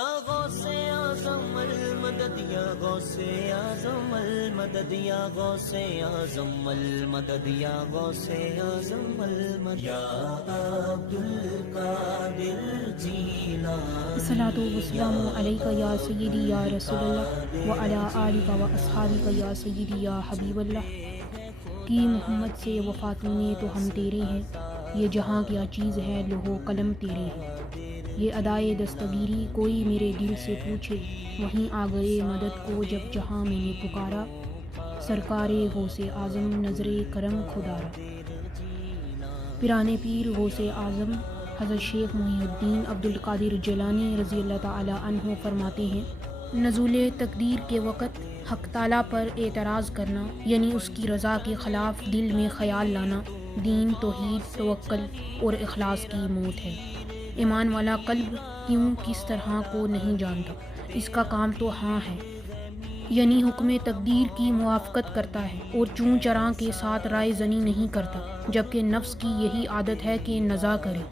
یا غوث اعظم المدد یا غوث اعظم المدد یا غوث اعظم المدد یا غوث اعظم المدد یا عبد القادر جیلانی الصلاۃ والسلام علیک یا سیدی یا رسول اللہ وعلی آلک و اصحابک یا سیدی یا حبیب اللہ۔ کی محمد سے وفاتونے تو ہم تیرے ہیں، یہ جہاں کیا چیز ہے لوح و قلم تیرے ہیں۔ یہ ادائے دستگیری کوئی میرے دل سے پوچھے، وہیں آ گئے مدد کو جب جہاں میں نے پکارا۔ سرکار غوث اعظم نظر کرم خدا را۔ پیرانے پیر غوث اعظم حضرت شیخ محی الدین عبد القادر جیلانی رضی اللہ تعالی عنہ فرماتے ہیں، نزول تقدیر کے وقت حق تعالیٰ پر اعتراض کرنا یعنی اس کی رضا کے خلاف دل میں خیال لانا دین، توحید، توکل اور اخلاص کی موت ہے۔ ایمان والا قلب کیوں کس طرح کو نہیں جانتا، اس کا کام تو ہاں ہے، یعنی حکم تقدیر کی موافقت کرتا ہے اور چون چراں کے ساتھ رائے زنی نہیں کرتا، جبکہ نفس کی یہی عادت ہے کہ نزاع کرے۔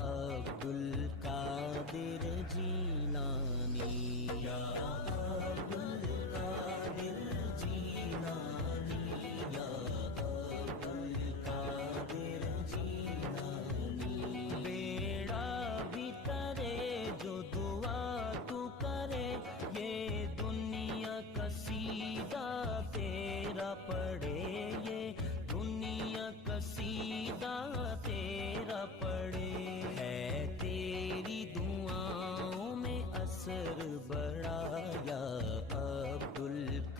عبد القادر جیلانی یا عبد القادر جیلانی یا عبد القادر جیلانی، بیڑا بھی ترے جو دعا تو کرے، یہ دنیا کا سیدھا تیرا پڑے، یہ دنیا کا سیدھا تیرا پڑے، ہے تیری دعاؤں میں اثر بڑا یا عبد القادر